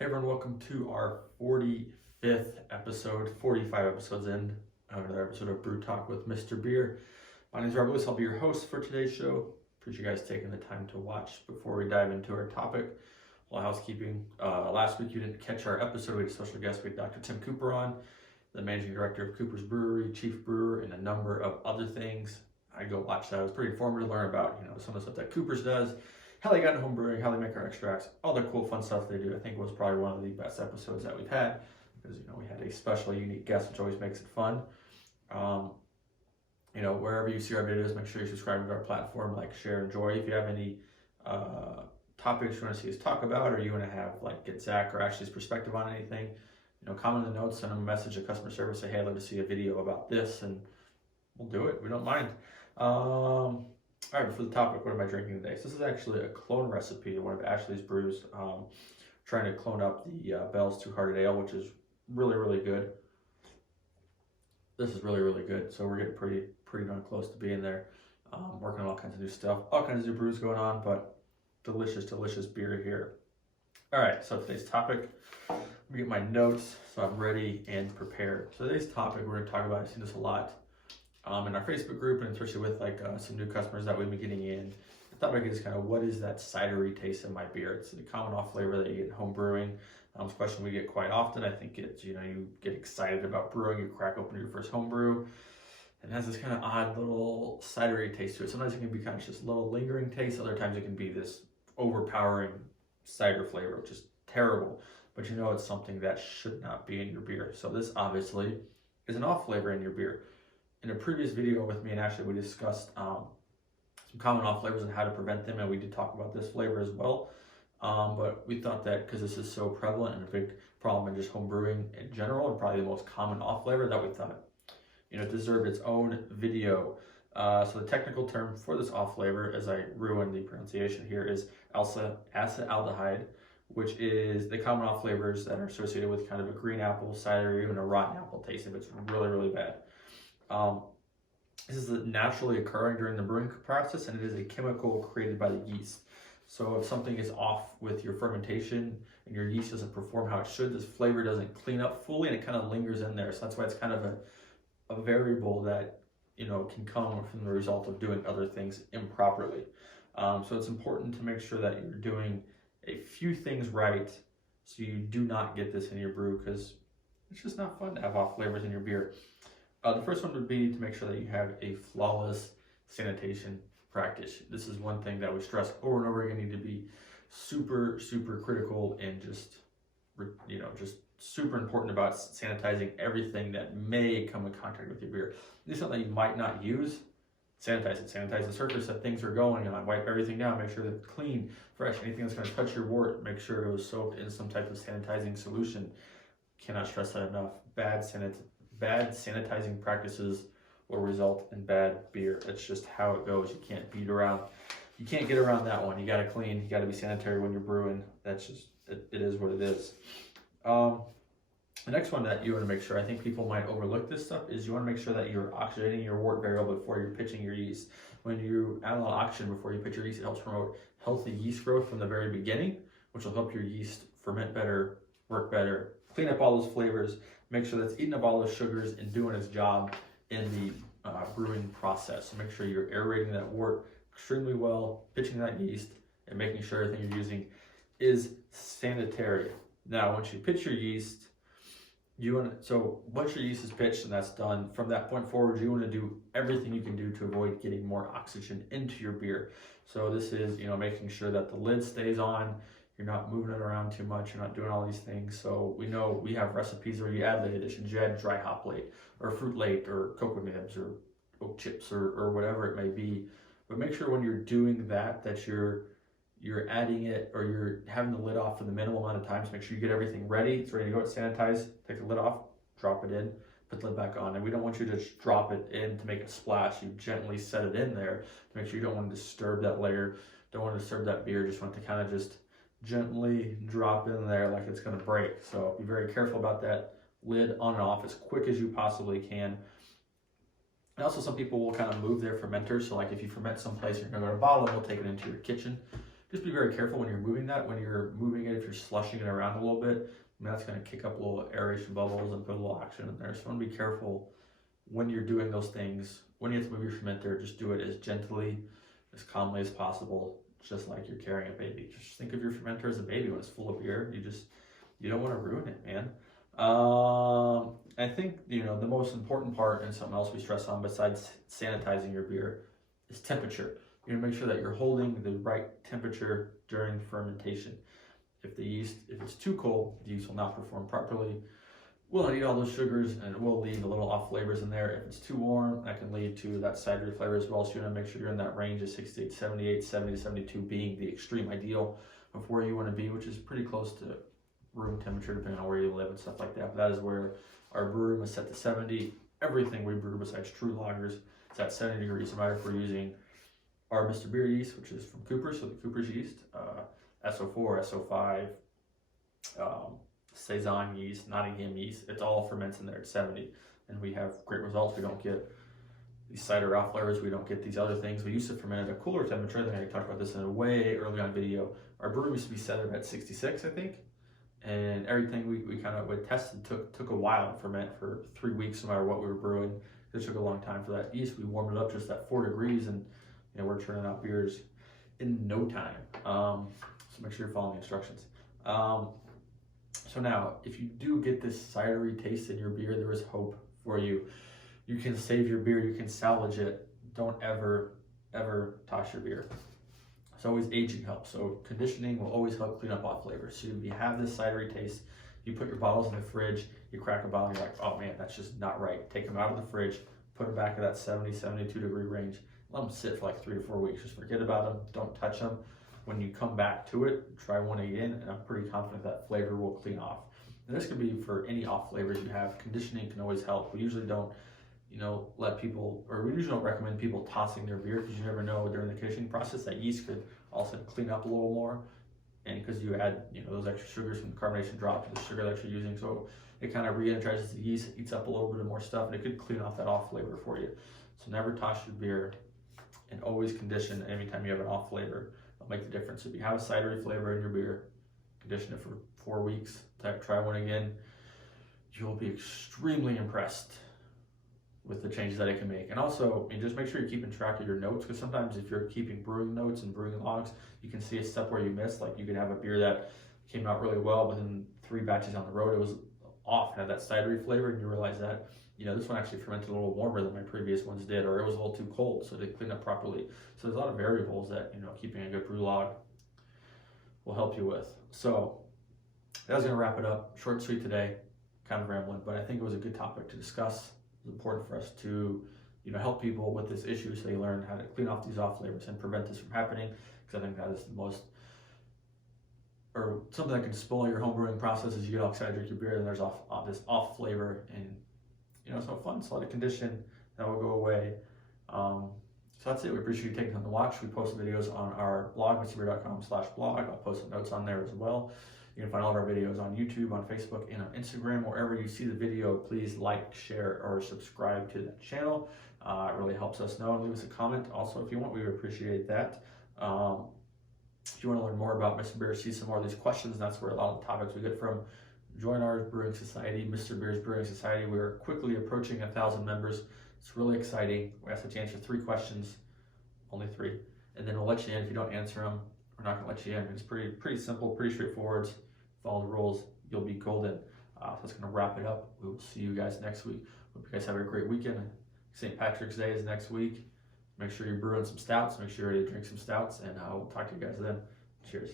Hey everyone, welcome to our 45th episode, 45 episodes in, another episode of Brew Talk with Mr.Beer. My name is Rob Lewis, I'll be your host for today's show. Appreciate you guys taking the time to watch. Before we dive into our topic, a little housekeeping. Last week you didn't catch our episode, we had a special guest, we had Dr. Tim Cooper on, the managing director of Cooper's Brewery, chief brewer, and a number of other things. I go watch that. It was pretty informative to learn about, some of the stuff that Cooper's does, how they got into home brewing, how they make our extracts, all the cool fun stuff they do. I think it was probably one of the best episodes that we've had because we had a special unique guest, which always makes it fun. Wherever you see our videos, make sure you subscribe to our platform, like, share, enjoy. If you have any topics you want to see us talk about, or you want to get Zach or Ashley's perspective on anything, comment in the notes, send them a message to customer service, say, hey, I'd love to see a video about this, and we'll do it. We don't mind. All right, for the topic, what am I drinking today? So this is actually a clone recipe of one of Ashley's brews. Trying to clone up the Bell's Two Hearted Ale, which is really, really good. This is really, really good. So we're getting pretty darn close to being there. Working on all kinds of new stuff, all kinds of new brews going on, but delicious, delicious beer here. All right, so today's topic, let me get my notes so I'm ready and prepared. So today's topic, we're going to talk about, I've seen this a lot in our Facebook group, and especially with some new customers that we've been getting in. The topic is kind of, what is that cidery taste in my beer? It's a common off flavor that you get in home brewing. It's a question we get quite often. I think it's, you get excited about brewing, you crack open your first home brew, and it has this kind of odd little cidery taste to it. Sometimes it can be kind of just a little lingering taste. Other times it can be this overpowering cider flavor, which is terrible. But it's something that should not be in your beer. So this obviously is an off flavor in your beer. In a previous video with me and Ashley, we discussed some common off flavors and how to prevent them, and we did talk about this flavor as well. But we thought that because this is so prevalent and a big problem in just home brewing in general, and probably the most common off flavor, that we thought it deserved its own video. So the technical term for this off flavor, as I ruined the pronunciation here, is acetaldehyde, which is the common off flavors that are associated with kind of a green apple, cider, or even a rotten apple taste if it's really, really bad. This is naturally occurring during the brewing process, and it is a chemical created by the yeast. So if something is off with your fermentation and your yeast doesn't perform how it should, this flavor doesn't clean up fully, and it kind of lingers in there. So that's why it's kind of a variable that can come from the result of doing other things improperly. So it's important to make sure that you're doing a few things right so you do not get this in your brew, because it's just not fun to have off flavors in your beer. The first one would be to make sure that you have a flawless sanitation practice. This is one thing that we stress over and over again. You need to be super, super critical and just super important about sanitizing everything that may come in contact with your beer. This is something you might not use. Sanitize it. Sanitize the surface that things are going on. Wipe everything down. Make sure that it's clean, fresh. Anything that's going to touch your wort, make sure it was soaked in some type of sanitizing solution. Cannot stress that enough. Bad sanitizing practices will result in bad beer. It's just how it goes. You can't get around that one. You got to clean. You got to be sanitary when you're brewing. That's just, it is what it is. The next one that you want to make sure, I think people might overlook this stuff, is you want to make sure that you're oxygenating your wort barrel before you're pitching your yeast. When you add a lot of oxygen before you pitch your yeast, it helps promote healthy yeast growth from the very beginning, which will help your yeast ferment better, work better, clean up all those flavors, make sure that's eating up all those sugars and doing its job in the brewing process. So make sure you're aerating that wort extremely well, pitching that yeast, and making sure everything you're using is sanitary. Now, once you pitch your yeast, once your yeast is pitched and that's done, from that point forward, you want to do everything you can do to avoid getting more oxygen into your beer. So this is, making sure that the lid stays on, you're not moving it around too much, you're not doing all these things. So we know we have recipes where you add late additions, you add dry hop late, or fruit late, or cocoa nibs, or oak chips, or whatever it may be. But make sure when you're doing that you're adding it, or you're having the lid off for the minimal amount of time to make sure you get everything ready. It's ready to go. It's sanitized. Take the lid off, drop it in, put the lid back on. And we don't want you to just drop it in to make a splash. You gently set it in there to make sure you don't want to disturb that layer, don't want to disturb that beer. Just want to kind of just gently drop in there like it's going to break. So be very careful about that lid on and off as quick as you possibly can. And also, some people will kind of move their fermenters. So like if you ferment someplace, you're going to go to bottle, you'll take it into your kitchen. just be very careful when you're moving that. When you're moving it, if you're slushing it around a little bit, I mean, that's going to kick up little aeration bubbles and put a little action in there. So you want to be careful when you're doing those things. When you have to move your fermenter, just do it as gently, as calmly as possible, just like you're carrying a baby. Just think of your fermenter as a baby when it's full of beer. You don't want to ruin it, man. I think, the most important part, and something else we stress on besides sanitizing your beer, is temperature. You want to make sure that you're holding the right temperature during fermentation. If it's too cold, the yeast will not perform properly. Will not eat all those sugars, and it will leave a little off flavors in there. If it's too warm, that can lead to that cidery flavor as well. So you want to make sure you're in that range of 68, 78, 70 to 72 being the extreme ideal of where you want to be, which is pretty close to room temperature depending on where you live and stuff like that. But that is where our brew room is set to 70. Everything we brew besides true lagers is at 70 degrees, no matter if we're using our Mr.Beer yeast, which is from Cooper's, so the Cooper's yeast, SO4, SO5, Saison yeast, Nottingham yeast, it's all ferments in there at 70. And we have great results. We don't get these cider off flavors. We don't get these other things. We used to ferment at a cooler temperature. I think I talked about this in a way early on video. Our brew used to be set at 66, I think. And everything we kind of tested took a while to ferment for 3 weeks, no matter what we were brewing. It took a long time for that yeast. We warmed it up just at 4 degrees, and we're churning out beers in no time. So make sure you're following the instructions. So now, if you do get this cidery taste in your beer, there is hope for you. You can save your beer. You can salvage it. Don't ever toss your beer. So always aging helps. So conditioning will always help clean up off flavors. So if you have this cidery taste, you put your bottles in the fridge, you crack a bottle, you're like, oh man, that's just not right. Take them out of the fridge, put them back at that 70, 72 degree range. Let them sit for like 3 to 4 weeks. Just forget about them. Don't touch them. When you come back to it, try one again, and I'm pretty confident that flavor will clean off. And this could be for any off flavors you have. Conditioning can always help. We usually don't, we usually don't recommend people tossing their beer, because you never know during the conditioning process that yeast could also clean up a little more. And because you add, those extra sugars from the carbonation drop to the sugar that you're using, so it kind of re-energizes the yeast, eats up a little bit of more stuff, and it could clean off that off flavor for you. So never toss your beer, and always condition anytime you have an off flavor. It'll make the difference. If you have a cidery flavor in your beer, condition it for 4 weeks, try one again. You'll be extremely impressed with the changes that it can make. And also, just make sure you're keeping track of your notes, because sometimes if you're keeping brewing notes and brewing logs, you can see a step where you missed. Like you could have a beer that came out really well, but then 3 batches on the road, it was off, had that cidery flavor, and you realize that, this one actually fermented a little warmer than my previous ones did, or it was a little too cold, so they cleaned up properly. So there's a lot of variables that, keeping a good brew log will help you with. So that was gonna wrap it up. Short and sweet today, kind of rambling, but I think it was a good topic to discuss. It's important for us to, help people with this issue, so they learn how to clean off these off flavors and prevent this from happening, because I think that is the most, or something that can spoil your homebrewing process is you get all excited to drink your beer, and there's this off flavor, and it's no fun. So let it condition, that will go away. So that's it. We appreciate you taking time to watch. We post videos on our blog, Mr.Beer.com/blog. I'll post some notes on there as well. You can find all of our videos on YouTube, on Facebook, and on Instagram. Wherever you see the video, please like, share, or subscribe to the channel. It really helps us know, and leave us a comment. Also, if you want, we would appreciate that. If you want to learn more about Mr. Beer, see some more of these questions, and that's where a lot of the topics we get from. Join our brewing society, Mr. Beer's Brewing Society. We are quickly approaching 1,000 members. It's really exciting. We ask that you answer 3 questions, only 3, and then we'll let you in. If you don't answer them, we're not going to let you in. It's pretty simple, pretty straightforward. Follow the rules, you'll be golden. So that's going to wrap it up. We will see you guys next week. Hope you guys have a great weekend. St. Patrick's Day is next week. Make sure you're brewing some stouts. Make sure you're ready to drink some stouts, and we'll talk to you guys then. Cheers.